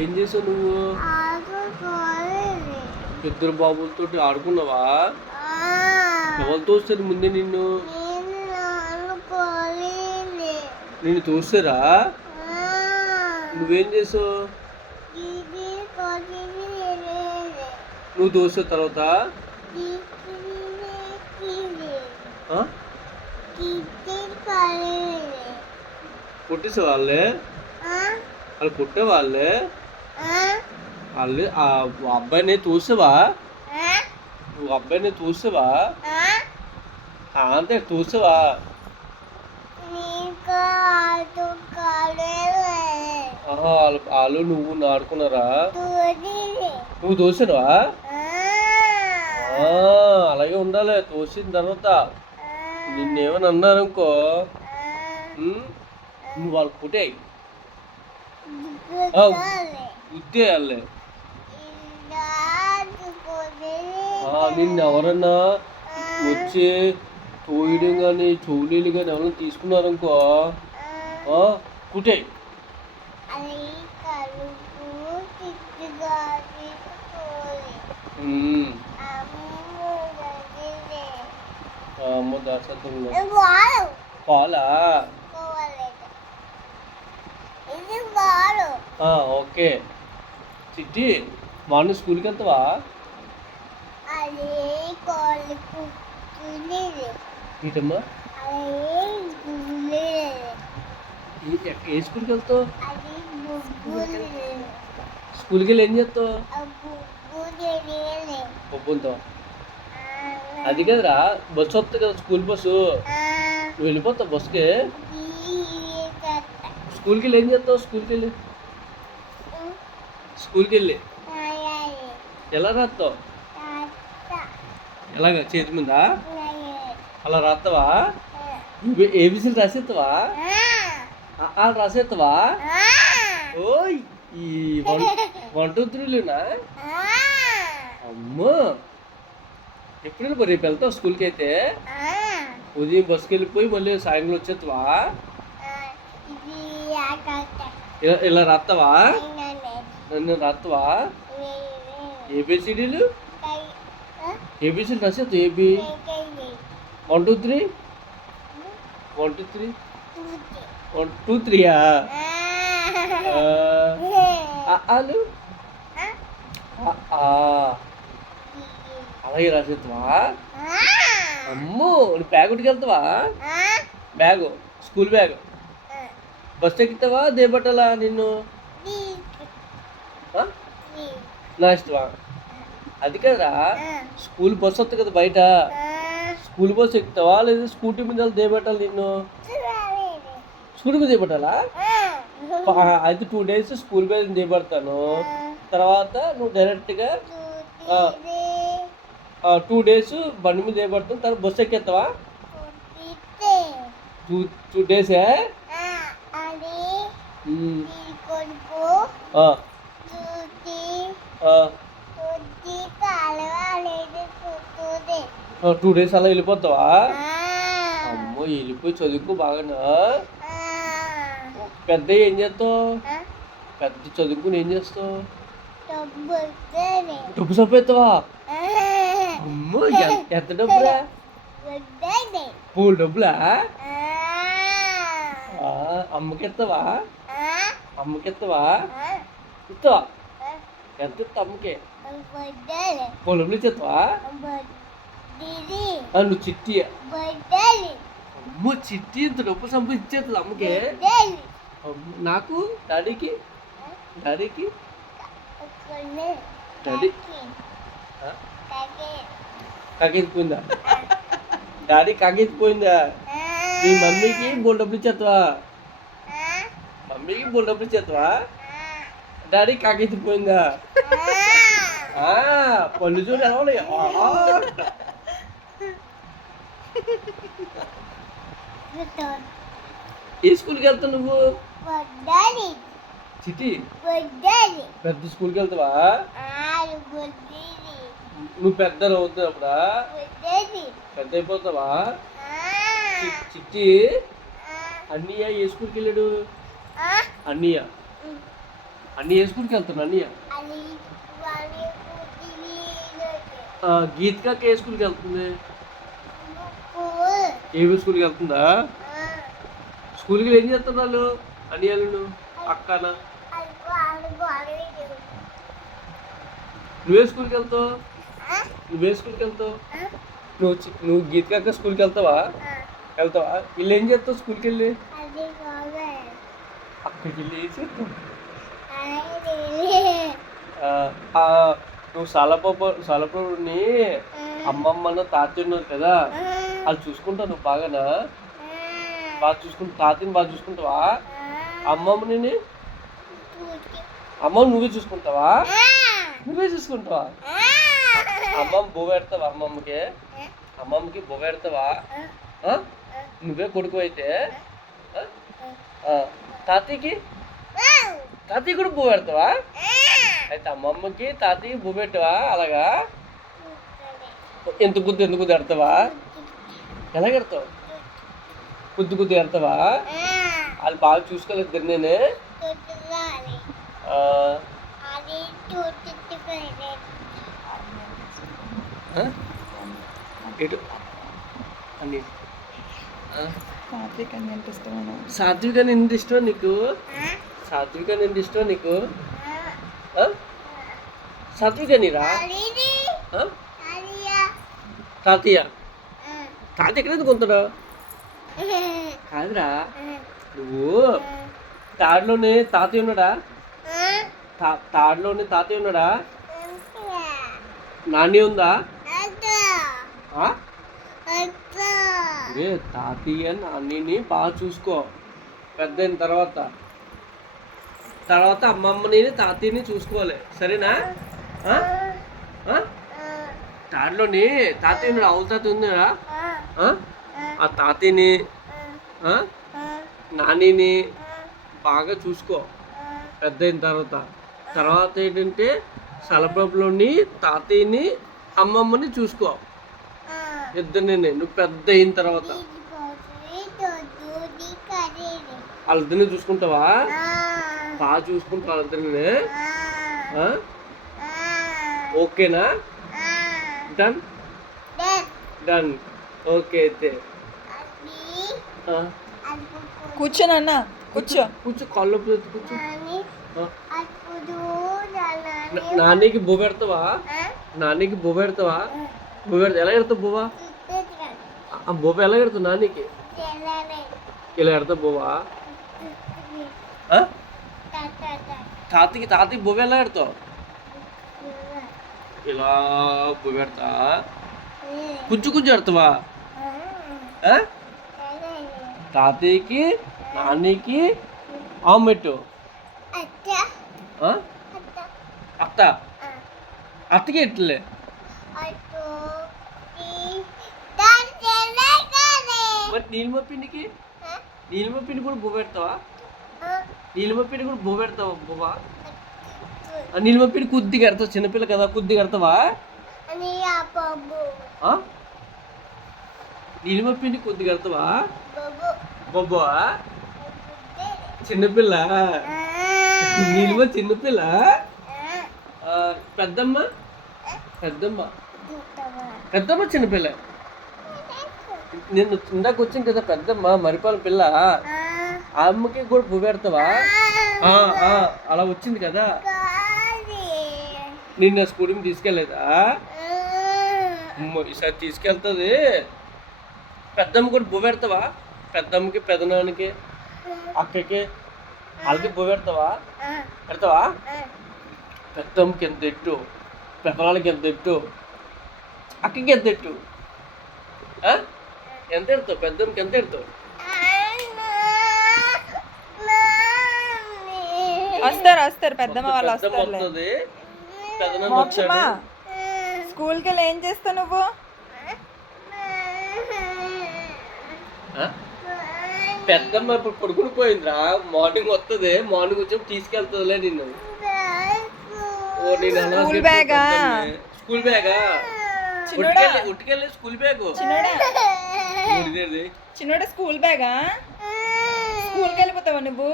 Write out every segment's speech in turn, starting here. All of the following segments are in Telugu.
ఏం చేసావు నువ్వు? ఆడుకోలేదు. ఇద్దరు బాబులతో ఆడుకున్నావా? ఆ, ఎవరు తోస్తారు ముందే నిన్ను? నేను ఆడుకోలేదు. నిన్ను తోస్తారా? ఆ, నువ్వేం చేసావు? ఇది కొద్దిగా లేదు. నువ్వు తోసిన తర్వాత ఆ? కొట్టేసే వాళ్ళే, వాళ్ళు కొట్టే వాళ్ళే. వాళ్ళు ఆ అబ్బాయిని చూసావా? నువ్వు అబ్బాయిని చూసావా? అంతే చూసావా? వాళ్ళు నువ్వు ఆడుకున్నారా? నువ్వు తోసినవా? అలాగే ఉండాలి. తోసిన తర్వాత నిన్నేమని అన్నారనుకో, నువ్వు వాళ్ళు కొట్టే గుద్దే వాళ్ళే. నిన్ను ఎవరన్నా వచ్చి తోయడం కానీ చౌలీలు కానీ ఎవరైనా తీసుకున్నారనుకో కుట్టే. అమ్మ దాసత్వం పాలా? ఓకే. చిట్టి మార్నింగ్ స్కూల్కి వెళ్తావా? ఏంటమ్మా? ఏ స్కూల్కి వెళ్తావు? స్కూల్కి వెళ్ళి ఏం చేస్తావు? పప్పులతో. అది కదరా, బస్సు వస్తుంది కదా, స్కూల్ బస్సు. నువ్వు వెళ్ళిపోతావు బస్సుకి? స్కూల్కి వెళ్ళి ఏం చేస్తావు? స్కూల్కి వెళ్ళి ఎలా రాస్తావు? ఎలాగ చేతి మీద అలా రాస్తావా? ఏబిసిలు రాసేస్తావా? రాసేస్తావా? ఓయ్ ఈ 1 2 3లునా? అమ్మో, ఎప్పుడు వెళ్ళిపో? రేపు వెళ్తావు స్కూల్కి అయితే? ఉదయం బస్సుకి వెళ్ళిపోయి మళ్ళీ సాయంత్రం వచ్చేస్తావా? ఇలా రాస్తావా? నన్ను రాస్తావా? ఏబిసిడీలు రాసేస్తావు? ఏబి 1 2 3 1 2 3 1 2 3 ఆలు అలాగే రాసేస్తావా? అమ్మో, నువ్వు బ్యాగ్ ఉట్టుకెళ్తావా? బ్యాగు, స్కూల్ బ్యాగ్ బస్ ఎక్కుతావా? దేబట్టాలా నిన్ను? నా ఇష్టమా? అది కదరా, స్కూల్ బస్ వస్తుంది కదా బయట, స్కూల్ బస్ ఎక్కుతావా లేదా స్కూటీ మీద దేబట్టాలి నిన్ను? స్కూటీ మీద దేబట్టాలా? అయితే 2 days స్కూల్ మీద దేబడతాను. తర్వాత నువ్వు డైరెక్ట్గా 2 days బండి మీద దేబడతాను. తర్వాత బస్సు ఎక్కేస్తావా? 2 days. టూ డేస్ అలా వెళ్ళిపోతావా? అమ్మో, వెళ్ళిపోయి చదువుకో బాగానా. పెద్ద ఏం చేస్తావు? పెద్ద చదువుకుని ఏం చేస్తావు? డబ్బు సంపేస్తావా? అమ్మో, ఎంత డబ్బురా? 4 డబ్బులా? అమ్మకెత్తావా? ఇస్తావా? ఎంత ఇస్తా అమ్మకి? 4 డబ్బులు ఇచ్చేస్తావా? నువ్వు చిట్టి. అమ్మో, చిట్టి ఇంత డబ్బు సంపాదించేస్తుంది అమ్మకి. నాకు డాడీకి డాడీ కాకెత్తిపోయిందా? డాడీ కాకెత్తిపోయిందా? మీ మమ్మీకి 4 డబ్బులు ఇచ్చేస్తావా? మమ్మీకి 4 డబ్బులు ఇచ్చేస్తావా? డాడీ కాకెత్తిపోయిందా? పళ్ళు చూడు ఎలా ఉన్నాయి. ఏ స్కూల్కి వెళ్తావు నువ్వు? చిట్టి, పెద్ద స్కూల్కి వెళ్తావా? నువ్వు పెద్ద అవుతున్నప్పుడా? పెద్ద అయిపోతావా? చిట్టి, అన్నయ్య ఏ స్కూల్కి వెళ్ళాడు? అన్నయ్య అన్నీ ఏ స్కూల్కి వెళ్తున్నా అన్నయ్య? గీతికాకి ఏ స్కూల్కి వెళ్తుంది? ఏవి స్కూల్కి వెళ్తుందా? స్కూల్కి ఏం చేస్తున్నారు వాళ్ళు అన్నయ్యలు అక్కన? నువ్వే స్కూల్కి వెళ్తావు? నువ్వే స్కూల్కి వెళ్తావు? నువ్వు గీతికాక స్కూల్కి వెళ్తావా? వీళ్ళు ఏం చేస్తావు స్కూల్కి వెళ్ళి? అక్కడికి వెళ్ళి ఏం చేస్తావు? నువ్వు సాలపూర్ని అమ్మమ్మను తాతయ్య ఉన్నారు కదా, వాళ్ళు చూసుకుంటావు నువ్వు బాగానా? బాగా చూసుకుంటా, తాతయ్యని బాగా చూసుకుంటావా? అమ్మమ్మని అమ్మమ్మ నువ్వే చూసుకుంటావా? నువ్వే చూసుకుంటావా? అమ్మమ్మ బొవ్వ పెడతావా? అమ్మమ్మకి బొవ్వ పెడతావా? నువ్వే కొడుకు అయితే తాతయ్యకి కూడా బొవ్వ పెడతావా? అయితే అమ్మమ్మకి తాతయ్యకి బొవ్వ పెట్టవా? అలాగా ఎందుకు ఎడతావా? ఎలా ఎడతావు? గుద్దు ఎడతావా? వాళ్ళు బాగా చూసుకోలేదు ఇద్దరు నేనే. సాత్విక ఎంత ఇష్టం నీకు? సాత్విక ఎంత ఇష్టం నీకు? సాత్విక నీరా? తాతయ్య ఎక్కడ కొంటాడు? కాదురా, నువ్వు తాడులోనే తాతయ్య ఉన్నాడా? తాడులోనే తాతయ్య ఉన్నాడా? నాని ఉందా? తాతయ్య నాన్నని బాగా చూసుకో. పెద్ద అయిన తర్వాత అమ్మమ్మని తాతయ్యని చూసుకోవాలి, సరేనా? తాడులోని తాతయ్య ఉన్నాడు, అవుల తాతయ్య ఉన్నాడా? ఆ తాతయ్యని నానిని బాగా చూసుకో పెద్ద అయిన తర్వాత ఏంటంటే సలపంలోని తాతయ్యని అమ్మమ్మని చూసుకో ఇద్దరిని. నువ్వు పెద్ద అయిన తర్వాత వాళ్ళిద్దరిని చూసుకుంటావా? బాగా చూసుకుంటావు వాళ్ళిద్దరిని. ఓకేనా? Done done. ఓకే అయితే కూర్చోనన్నా, కూర్చో కాళ్ళు కూర్చో. నాన్నకి బొవ్వ పెడతావా? నాన్నకి బొవ్వ పెడతావా? ఎలా ఎడతావు బొవ్వ? బొవ్వ ఎలా ఎడతావు నాన్నకి? ఇలా ఎడతావు బొవ్వ? తాతకి బొవ్వ ఎలా ఎడతావు? ఇలా బొవ్వ పెడతా కొంచెం ఎడతావా? తాతయ్యకి నాన్నకి ఆమ్లెట్. అత్తకి ఎట్లే? మరి నీలిమ పిండి కూడా బొవ్వ పెడతావా? నీలిమ పిండి కూడా బొవ్వ పెడతావా? బొవ్వ నీలిమ పిండి కొద్దిగా ఎడతావు, చిన్నపిల్ల కదా, కొద్దిగా ఎడతావా? నీలిమ పిండి కొద్దిగా ఎడతావా? బొబ్బా చిన్నపిల్ల, నీలిమ చిన్నపిల్ల. పెద్దమ్మ చిన్నపిల్ల. నేను ఇందాక వచ్చింది కదా పెద్దమ్మ మరిపాల పిల్ల, ఆ అమ్మకి కూడా బొవ్వ పెడతావా? అలా వచ్చింది కదా. నిన్న స్కూల్కి తీసుకెళ్ళలేదా? ఈసారి తీసుకెళ్తుంది. పెద్దమ్మ కూడా బొవ్వ పెడతావా? పెద్దమ్మకి పెదనానికి అక్కకి వాళ్ళకి బొవ్వ పెడతావా? పెద్దమ్మకి ఎంత ఎట్టు, పెదనాలకి ఎంత ఎట్టు, అక్కకి ఎంత ఎట్టు? ఎంత ఎడతావు? పెద్దమ్మకి ఎంత ఎడతావు? వస్తారు పెద్దమ్మ వాళ్ళు వస్తుంది. స్కూల్కి వెళ్ళి ఏం చేస్తావు నువ్వు? పెద్దమ్మ ఇప్పుడు పడుకుని పోయిందిరా, మార్నింగ్ వస్తుంది, మార్నింగ్ వచ్చి తీసుకెళ్తుందిలే నిన్ను. స్కూల్ బ్యాగా ఉట్టుకెళ్ళి స్కూల్ బ్యాగ్ చిన్నోడా? స్కూల్ బ్యాగా? స్కూల్కి వెళ్ళిపోతావా నువ్వు?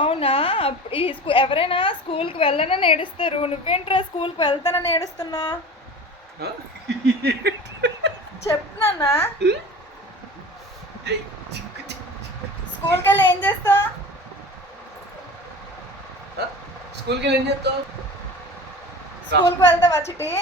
అవునా ఈ ఎవరైనా స్కూల్కి వెళ్ళనని ఏడుస్తారు, నువ్వేంట్రా స్కూల్కి వెళ్తానని ఏడుస్తున్నావు? చెప్తున్నానా? స్కూల్కి వెళ్ళి ఏం చేస్తావు? స్కూల్కి వెళ్ళి ఏం చేస్తావు? స్కూల్కి వెళ్తావా చిట్టి?